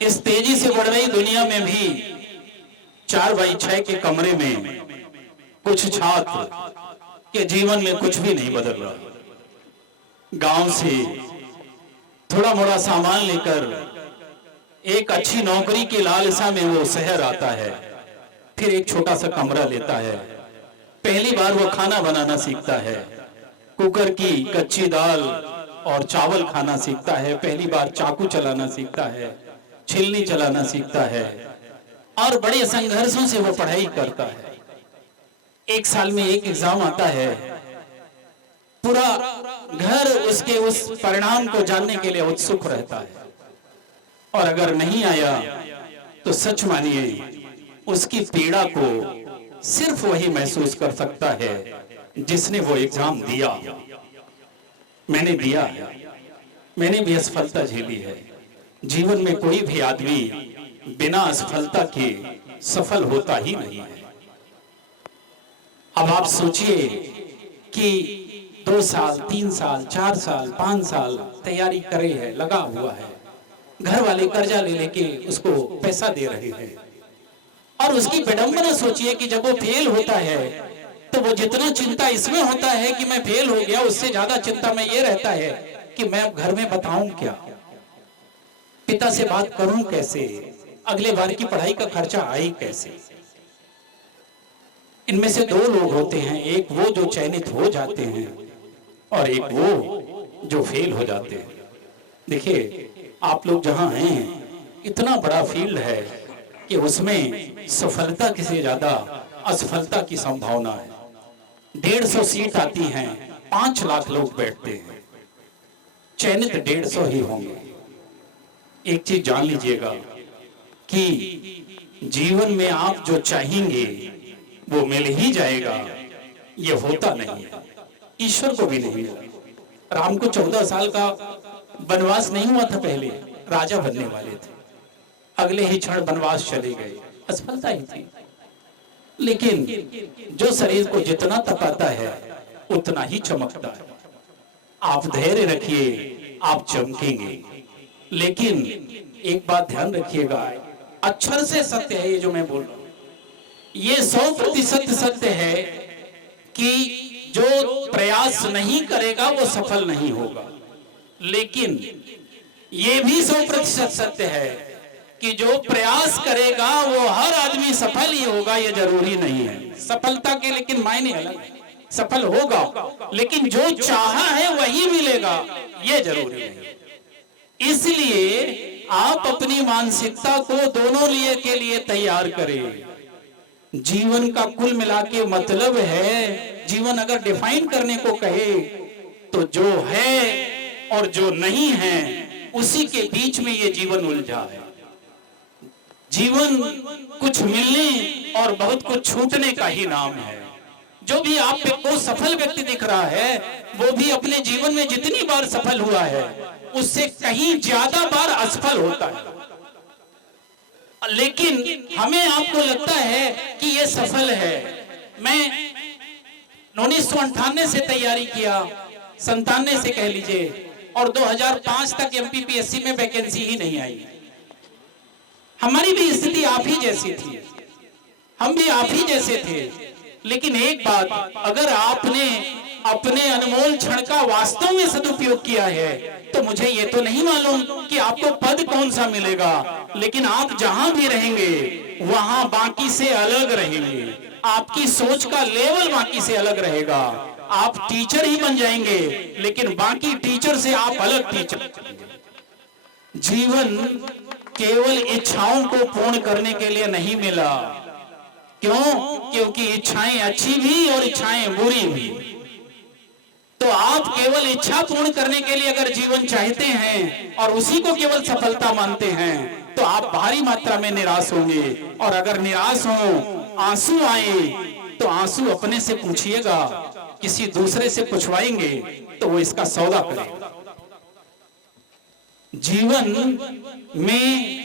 इस तेजी से बढ़ रही दुनिया में भी 4x6 के कमरे में कुछ छात्र के जीवन में कुछ भी नहीं बदल रहा। गांव से थोड़ा मोड़ा सामान लेकर एक अच्छी नौकरी की लालसा में वो शहर आता है, फिर एक छोटा सा कमरा लेता है। पहली बार वो खाना बनाना सीखता है, कुकर की कच्ची दाल और चावल खाना सीखता है। पहली बार चाकू चलाना सीखता है, छिलनी चलाना सीखता है और बड़े संघर्षों से वो पढ़ाई करता है। एक साल में एक एग्जाम आता है, पूरा घर उसके उस परिणाम को जानने के लिए उत्सुक रहता है और अगर नहीं आया तो सच मानिए उसकी पीड़ा को सिर्फ वही महसूस कर सकता है जिसने वो एग्जाम दिया। मैंने दिया है, मैंने भी असफलता झेली है। जीवन में कोई भी आदमी बिना असफलता के सफल होता ही नहीं है। अब आप सोचिए कि 2 साल 3 साल 4 साल 5 साल तैयारी करे है, लगा हुआ है, घर वाले कर्जा ले लेके उसको पैसा दे रहे हैं और उसकी विडंबना सोचिए कि जब वो फेल होता है तो वो जितना चिंता इसमें होता है कि मैं फेल हो गया, उससे ज्यादा चिंता में ये रहता है कि मैं अब घर में बताऊं क्या, पिता से बात करूं कैसे, अगले बार की पढ़ाई का खर्चा आए कैसे। इनमें से 2 लोग होते हैं, एक वो जो चयनित हो जाते हैं और एक वो जो फेल हो जाते हैं। देखिए आप लोग जहां हैं इतना बड़ा फील्ड है कि उसमें सफलता की से ज्यादा असफलता की संभावना है। 150 सीट आती हैं, 5 लाख लोग बैठते हैं, चयनित 150 ही होंगे। एक चीज जान लीजिएगा कि जीवन में आप जो चाहेंगे वो मिल ही जाएगा, ये होता नहीं है, ईश्वर को भी नहीं मिला। राम को 14 साल का वनवास नहीं हुआ था, पहले राजा बनने वाले थे, अगले ही क्षण वनवास चले गए, असफलता ही थी। लेकिन जो शरीर को जितना तपाता है उतना ही चमकता है। आप धैर्य रखिए, आप चमकेंगे। लेकिन एक बात ध्यान रखिएगा, अक्षर से सत्य है ये जो मैं बोल रहा हूं, ये 100% सत्य है कि जो प्रयास नहीं करेगा वो सफल नहीं होगा। लेकिन ये भी 100% सत्य है कि जो प्रयास करेगा वो हर आदमी सफल ही होगा, ये जरूरी नहीं है। सफलता के लेकिन मायने अलग है, सफल होगा लेकिन जो चाहा है वही मिलेगा, ये जरूरी नहीं। इसलिए आप अपनी मानसिकता को दोनों के लिए तैयार करें। जीवन का कुल मिला के मतलब है, जीवन अगर डिफाइन करने को कहे तो जो है और जो नहीं है उसी के बीच में ये जीवन उलझा है। जीवन कुछ मिलने और बहुत कुछ छूटने का ही नाम है। जो भी आप को सफल व्यक्ति दिख रहा है वो भी अपने जीवन में जितनी बार सफल हुआ है उससे कहीं ज्यादा बार असफल होता है। लेकिन हमें आपको लगता है कि ये सफल है। मैं 1998 से तैयारी किया, 97 से कह लीजिए, और 2005 तक एमपीपीएससी में वैकेंसी ही नहीं आई। हमारी भी स्थिति आप ही जैसी थी, हम भी आप ही जैसे थे। लेकिन एक बात, अगर आपने अपने अनमोल क्षण का वास्तव में सदुपयोग किया है तो मुझे ये तो नहीं मालूम कि आपको पद कौन सा मिलेगा, लेकिन आप जहां भी रहेंगे वहां बाकी से अलग रहेंगे। आपकी सोच का लेवल बाकी से अलग रहेगा। आप टीचर ही बन जाएंगे लेकिन बाकी टीचर से आप अलग टीचर। जीवन केवल इच्छाओं को पूर्ण करने के लिए नहीं मिला। क्यों? क्योंकि इच्छाएं अच्छी भी और इच्छाएं बुरी भी। तो आप केवल इच्छा पूर्ण करने के लिए अगर जीवन चाहते हैं और उसी को केवल सफलता मानते हैं तो आप भारी मात्रा में निराश होंगे। और अगर निराश हो, आंसू आए तो आंसू अपने से पूछिएगा, किसी दूसरे से पूछवाएंगे तो वो इसका सौदा करेगा। जीवन में